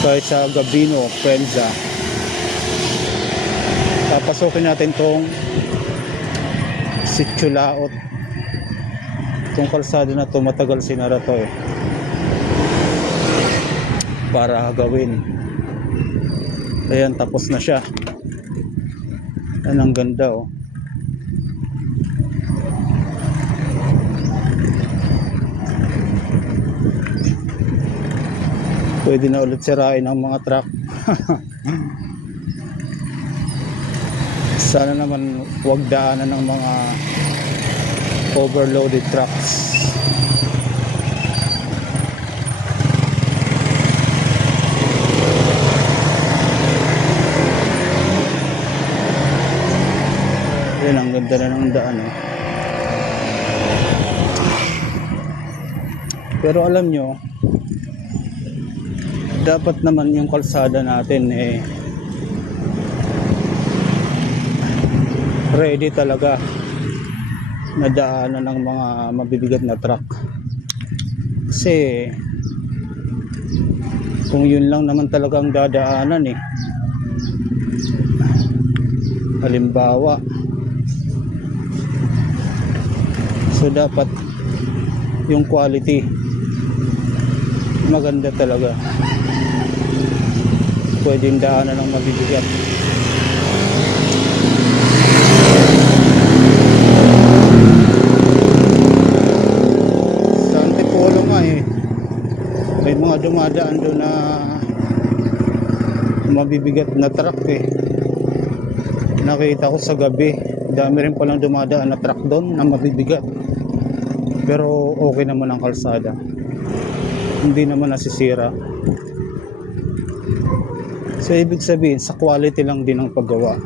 tayo sa Gabino, Penza. Papasokin natin tong Sitio Laot. Itong kalsada na to, matagal sinara to para gawin. Ayan, tapos na siya. Ayan, ang ganda Pwede na ulit sirain ang mga truck. Sana naman huwag daanan ng mga overloaded trucks. Yan, ang ganda na ng daan Pero alam nyo, dapat naman yung kalsada natin ready talaga na daanan ng mga mabibigat na truck. Kasi kung yun lang naman talaga ang dadaanan halimbawa, so dapat yung quality maganda talaga, pwedeng daanan ng mabibigat. Sa Antipolo nga may mga dumadaan doon na mabibigat na truck nakita ko sa gabi, dami rin palang dumadaan na truck doon na mabibigat, pero okay naman ang kalsada, hindi naman nasisira. So ibig sabihin, sa quality lang din ang paggawa.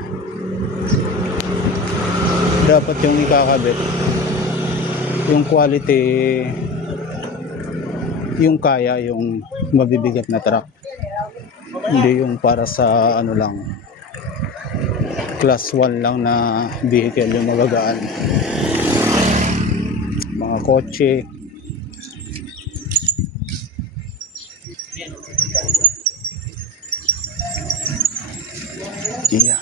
Dapat yung ikakabit, yung quality, yung kaya yung mabibigat na truck, hindi yung para sa lang, class 1 lang na vehicle, yung magagaan, mga kotse. Yeah.